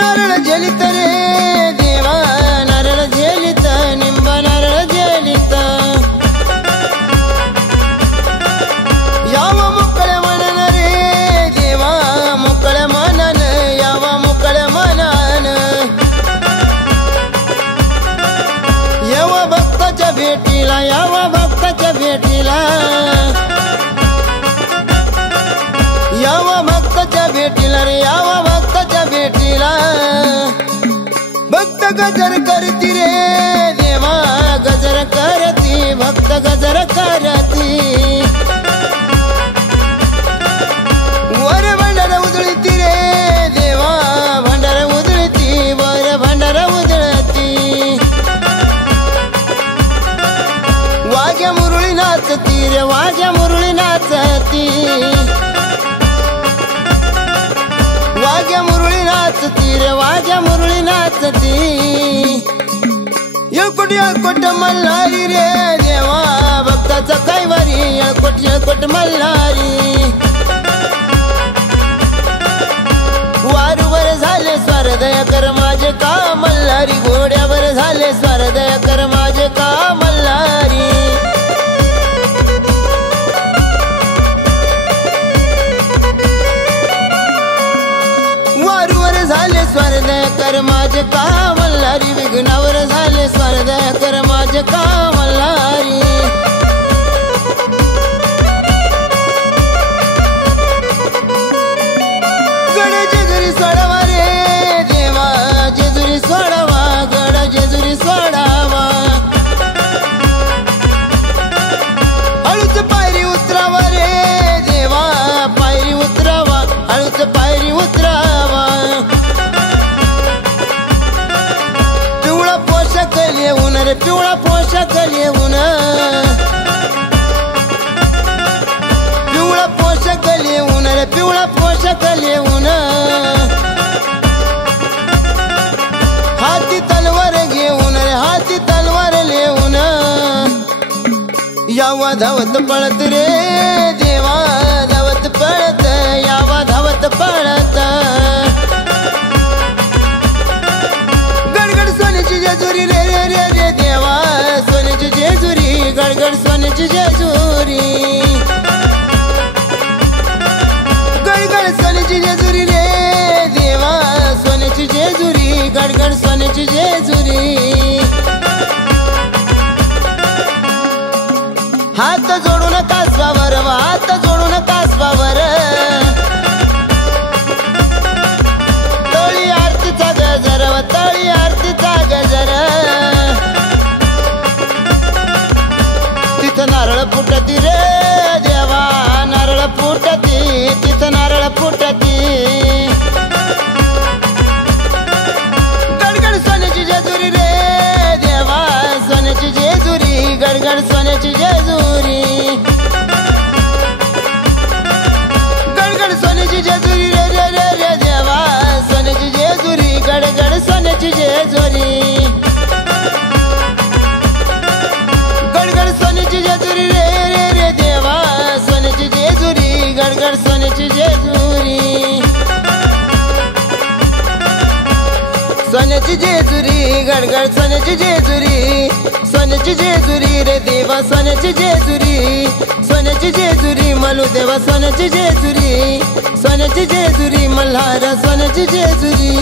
नारळ झेलित रे देवा नारळ झेलित निंब नारळ झेलित यावा मोकळ्या मनान रे देवा मोकळ्या मनान यावा मोकळ्या मनान यावा भक्ताच्या भेटीला यावा भक्ताच्या भेटीला यावा भक्ताच्या भेटीला रे यावा भक्ताच्या भेटीला भक्त गजर करती रे देवा गजर करती भक्त गजर करती वर भंडार उधळती रे देवा भंडार उधळती वर भंडार उधळती वाघ्या मुरळी नाचती रे वाघ्या मुरळी नाचती वाघ्या मुरळी नाचती रे वाघ्या मुरळी नाचती येळकोट मल्हारी रे देवा भक्ताचा कैवारी येळकोट मल्हारी वारूवर झाले स्वारदय कर माझे का मल्हारी घोड्यावर झाले स्वारदय कर माझे का मल्हारी झाले स्वारदय कर माझे का मल्हारी विघ्नावर झाले स्वारदय कर माझे का मल्हारी गड जेजुरी सोडावा रे देवा जेजुरी सोडावा गड जेजुरी सोडावा हळूच पायरी उतरावा रे देवा पायरी उतरावा हळूच पायरी उतरावा येऊन रे पिवळा पोशाख येऊन पिवळा पोशाख येऊन रे पिवळा पोशाख येऊन हाती तलवार घेऊन रे हाती तलवार लेऊन यावा धावत पळत रे देवा धावत पळत यावा धावत पळत गडगड सोन्याची जेजुरी रे रे रे देवा सोन्याची जेजुरी गडगड सोन्याची जेजुरी गडगड सोन्याची जेजुरी रे देवा सोन्याची जेजुरी गडगड सोन्याची जेजुरी हात जोडून कासवावर हात जोडून कासवावर तळी आरतीचा गजर तळी आरतीचा गजर तिथं नारळ फुटती रे देवा नारळ फुटती तिथं नारळ फुटती गडगड सोन्याची जेजुरी रे देवा सोन्याची जेजुरी गडगड सोन्याची जेजुरी गडगड सोन्याची जेजुरी रे रे रे रे देवा सोन्याची जेजुरी गडगड सोन्याची जेजुरी गडगड सोन्याची जेजुरी रे रे रे देवा सोन्याची जेजुरी गडगड सोन्याची जेजुरी सोन्याची जेजुरी गडगड सोन्याची जेजुरी सोन्याची जेजुरी रे देवा सोन्याची जेजुरी सोन्याची जेजुरी मलू देवा सोन्याची जेजुरी सोन्याची जेजुरी मल्हार सोन्याची जेजुरी